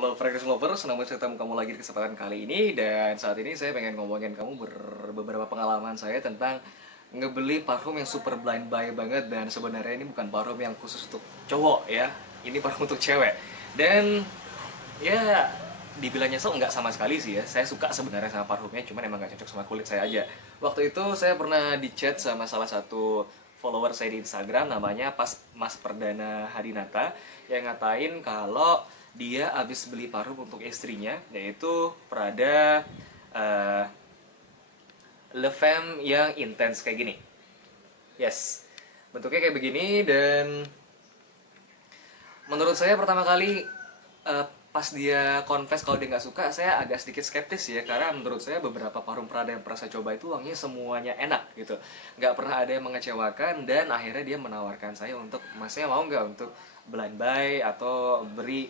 Halo Fragrance Lover, senang banget ketemu kamu lagi di kesempatan kali ini. Dan saat ini saya pengen ngomongin kamu beberapa pengalaman saya tentang ngebeli parfum yang super blind buy banget. Dan sebenarnya ini bukan parfum yang khusus untuk cowok ya, ini parfum untuk cewek. Dan ya dibilang nyesel nggak sama sekali sih ya. Saya suka sebenarnya sama parfumnya, cuman emang nggak cocok sama kulit saya aja. Waktu itu saya pernah di chat sama salah satu follower saya di Instagram, namanya Mas Perdana Hadinata, yang ngatain kalau dia habis beli parfum untuk istrinya, yaitu Prada Le Femme yang intens kayak gini. Yes, bentuknya kayak begini. Dan menurut saya pertama kali pas dia confess kalau dia nggak suka, saya agak sedikit skeptis ya, karena menurut saya beberapa parfum Prada yang pernah saya coba itu wanginya semuanya enak gitu, nggak pernah ada yang mengecewakan. Dan akhirnya dia menawarkan saya untuk, masnya mau nggak untuk blind buy atau beli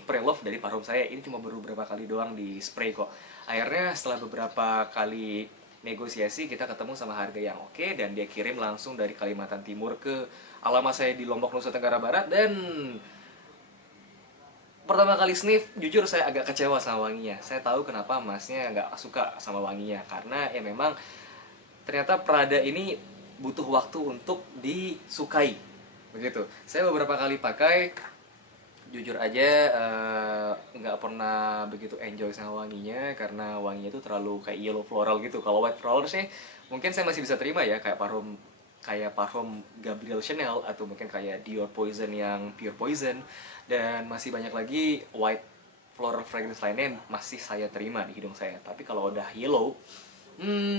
pre-love dari parfum saya. Ini cuma baru beberapa kali doang di spray kok. Akhirnya setelah beberapa kali negosiasi, kita ketemu sama harga yang oke, dan dia kirim langsung dari Kalimantan Timur ke alamat saya di Lombok, Nusa Tenggara Barat. Dan pertama kali sniff, jujur saya agak kecewa sama wanginya. Saya tahu kenapa masnya nggak suka sama wanginya, karena ya memang ternyata Prada ini butuh waktu untuk disukai. Begitu. Saya beberapa kali pakai, jujur aja nggak pernah begitu enjoy sama wanginya, karena wanginya itu terlalu kayak yellow floral gitu. Kalau white floral sih mungkin saya masih bisa terima ya, kayak parfum Gabrielle Chanel, atau mungkin kayak Dior Poison yang pure poison. Dan masih banyak lagi white floral fragrance lainnya yang masih saya terima di hidung saya. Tapi kalau udah yellow,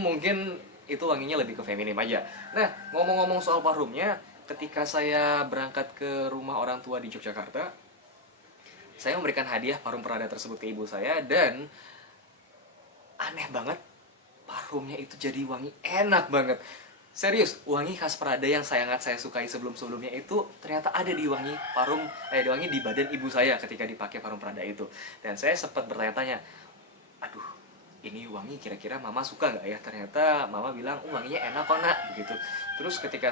mungkin itu wanginya lebih ke feminim aja. Nah, ngomong-ngomong soal parfumnya, ketika saya berangkat ke rumah orang tua di Yogyakarta, saya memberikan hadiah parfum Prada tersebut ke ibu saya. Dan aneh banget, parfumnya itu jadi wangi enak banget. Serius, wangi khas Prada yang sangat saya sukai sebelum-sebelumnya itu ternyata ada di wangi di badan ibu saya ketika dipakai parfum Prada itu. Dan saya sempat bertanya-tanya, aduh, ini wangi kira-kira mama suka nggak ya? Ternyata mama bilang, wanginya enak kok nak, begitu. Terus ketika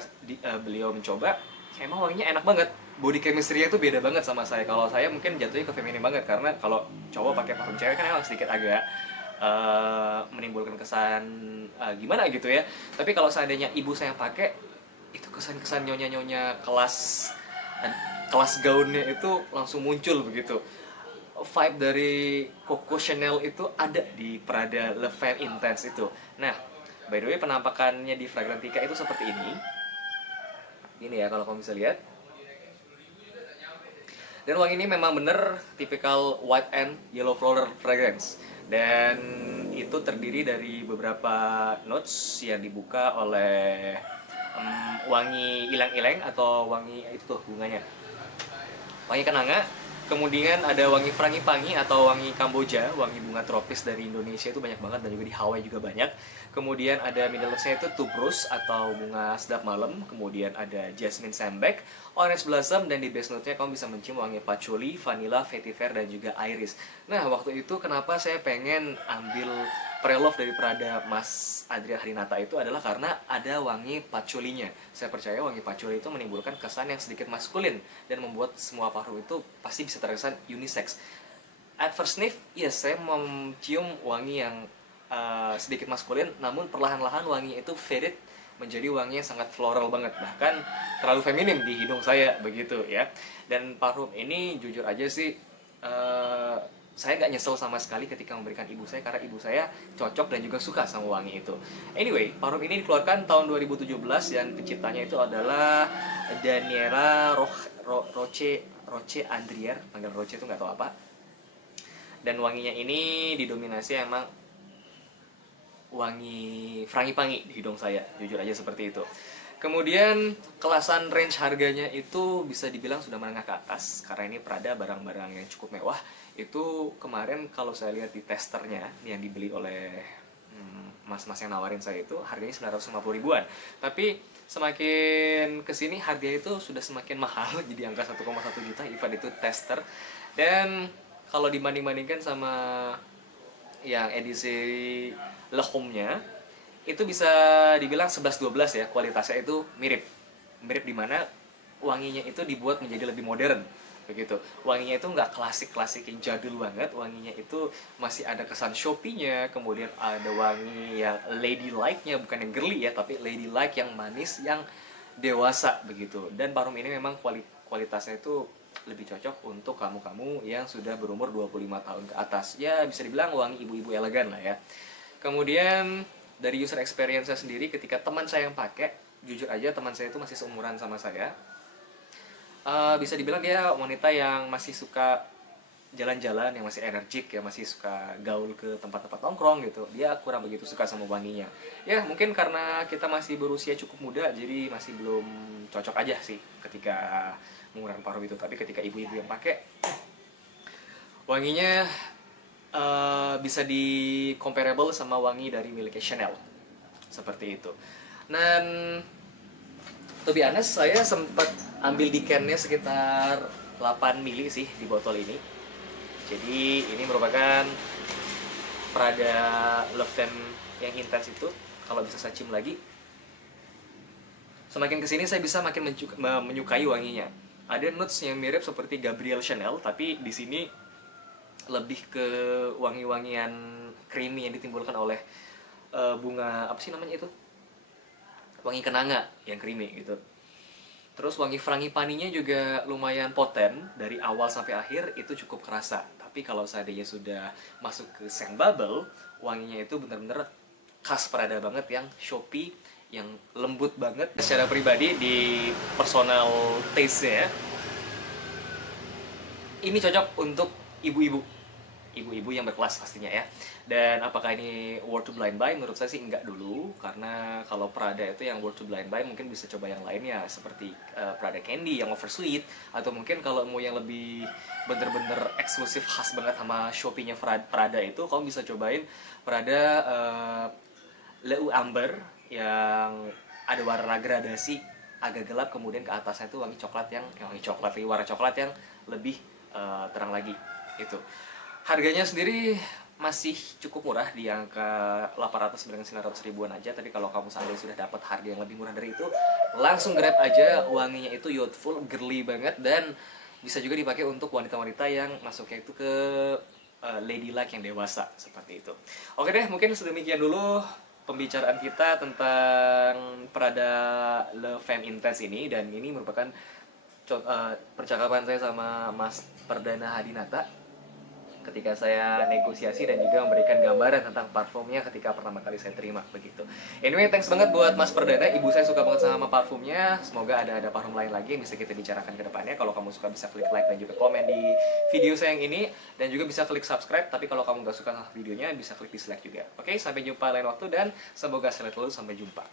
beliau mencoba, emang wanginya enak banget. Body chemistry-nya itu beda banget sama saya. Kalau saya mungkin jatuhnya ke feminim banget, karena kalau cowok pakai parfum cewek kan emang sedikit agak menimbulkan kesan gimana gitu ya. Tapi kalau seandainya ibu saya pakai, itu kesan-kesan nyonya-nyonya kelas gaunnya itu langsung muncul begitu. Vibe dari Coco Chanel itu ada di Prada Le Femme Intense itu. Nah, by the way, penampakannya di Fragrantica itu seperti ini. Ini ya kalau kamu bisa lihat. Dan wangi ini memang bener tipikal white and yellow floral fragrance. Dan itu terdiri dari beberapa notes yang dibuka oleh wangi ilang-ilang atau wangi itu tuh bunganya, wangi kenanga. Kemudian ada wangi frangipangi atau wangi Kamboja, wangi bunga tropis dari Indonesia itu banyak banget, dan juga di Hawaii juga banyak. Kemudian ada middle notes-nya itu tuberose atau bunga sedap malam. Kemudian ada jasmine sambac, orange blossom, dan di base note-nya kamu bisa mencium wangi patchouli, vanilla, vetiver, dan juga iris. Nah, waktu itu kenapa saya pengen ambil pre-love dari Prada Mas Adria Harinata itu adalah karena ada wangi patchouli-nya. Saya percaya wangi patchouli itu menimbulkan kesan yang sedikit maskulin dan membuat semua parfum itu pasti bisa terkesan unisex. At first sniff, yes, saya mencium wangi yang sedikit maskulin, namun perlahan-lahan wangi itu faded menjadi wangi yang sangat floral banget, bahkan terlalu feminim di hidung saya begitu ya. Dan parfum ini jujur aja sih, saya nggak nyesel sama sekali ketika memberikan ibu saya, karena ibu saya cocok dan juga suka sama wangi itu. Anyway, parfum ini dikeluarkan tahun 2017 dan penciptanya itu adalah Daniela Roche Andrier, panggil Roche itu nggak tahu apa. Dan wanginya ini didominasi emang wangi frangipangi di hidung saya, jujur aja seperti itu. Kemudian kelasan range harganya itu bisa dibilang sudah menengah ke atas, karena ini Prada barang-barang yang cukup mewah. Itu kemarin kalau saya lihat di testernya yang dibeli oleh mas-mas yang nawarin saya, itu harganya 950 ribuan. Tapi semakin kesini harganya itu sudah semakin mahal, jadi angka 1,1 juta even itu tester. Dan kalau dibanding-bandingkan sama yang edisi Le Homme-nya, itu bisa dibilang 11-12 ya, kualitasnya itu mirip. Mirip di mana wanginya itu dibuat menjadi lebih modern. begitu. Wanginya itu nggak klasik-klasik yang jadul banget, wanginya itu masih ada kesan Shopee-nya, kemudian ada wangi yang ladylike-nya, bukan yang girly ya, tapi ladylike yang manis, yang dewasa begitu. Dan parfum ini memang kualitasnya itu lebih cocok untuk kamu-kamu yang sudah berumur 25 tahun ke atas. Ya, bisa dibilang wangi ibu-ibu elegan lah ya. Kemudian dari user experience-nya sendiri, ketika teman saya yang pakai, jujur aja teman saya itu masih seumuran sama saya. Bisa dibilang dia wanita yang masih suka jalan-jalan, yang masih energik, yang masih suka gaul ke tempat-tempat nongkrong gitu. Dia kurang begitu suka sama wanginya. Ya mungkin karena kita masih berusia cukup muda, jadi masih belum cocok aja sih ketika menggunakan parfum itu. Tapi ketika ibu-ibu yang pakai, wanginya bisa di comparable sama wangi dari miliknya Chanel, seperti itu. Dan to be honest, saya sempat ambil di can-nya sekitar 8 mili sih di botol ini. Jadi ini merupakan Prada Love Femme yang intens itu. Kalau bisa saya cium lagi, semakin kesini saya bisa makin menyukai wanginya. Ada notes yang mirip seperti Gabrielle Chanel, tapi di sini lebih ke wangi-wangian creamy yang ditimbulkan oleh bunga apa sih namanya itu? Wangi kenanga yang creamy gitu. Terus wangi frangipaninya juga lumayan poten, dari awal sampai akhir itu cukup kerasa. Tapi kalau seandainya sudah masuk ke scent bubble, wanginya itu benar-benar khas Prada banget, yang Shopee, yang lembut banget. Secara pribadi di personal taste-nya, ini cocok untuk ibu-ibu yang berkelas pastinya ya. Dan apakah ini worth to blind buy? Menurut saya sih enggak dulu, karena kalau Prada itu yang worth to blind buy mungkin bisa coba yang lainnya seperti Prada Candy yang oversweet, atau mungkin kalau mau yang lebih bener-bener eksklusif khas banget sama Shopee-nya Prada itu, kamu bisa cobain Prada Leu Amber yang ada warna gradasi agak gelap, kemudian ke atasnya itu wangi coklat warna coklat yang lebih terang lagi itu. Harganya sendiri masih cukup murah di angka 800-900 ribuan aja. Tapi kalau kamu seandainya sudah dapat harga yang lebih murah dari itu, langsung grab aja. Wanginya itu youthful, girly banget, dan bisa juga dipakai untuk wanita-wanita yang masuknya itu ke ladylike yang dewasa seperti itu. Oke deh, mungkin sedemikian dulu pembicaraan kita tentang Prada Le Femme Intense ini. Dan ini merupakan percakapan saya sama Mas Perdana Hadinata ketika saya negosiasi dan juga memberikan gambaran tentang parfumnya ketika pertama kali saya terima begitu. Anyway, thanks banget buat Mas Perdana. Ibu saya suka banget sama parfumnya. Semoga ada parfum lain lagi yang bisa kita bicarakan ke depannya. Kalau kamu suka bisa klik like dan juga komen di video saya yang ini, dan juga bisa klik subscribe. Tapi kalau kamu gak suka sama videonya bisa klik dislike juga. Oke, sampai jumpa lain waktu dan semoga sehat selalu. Sampai jumpa.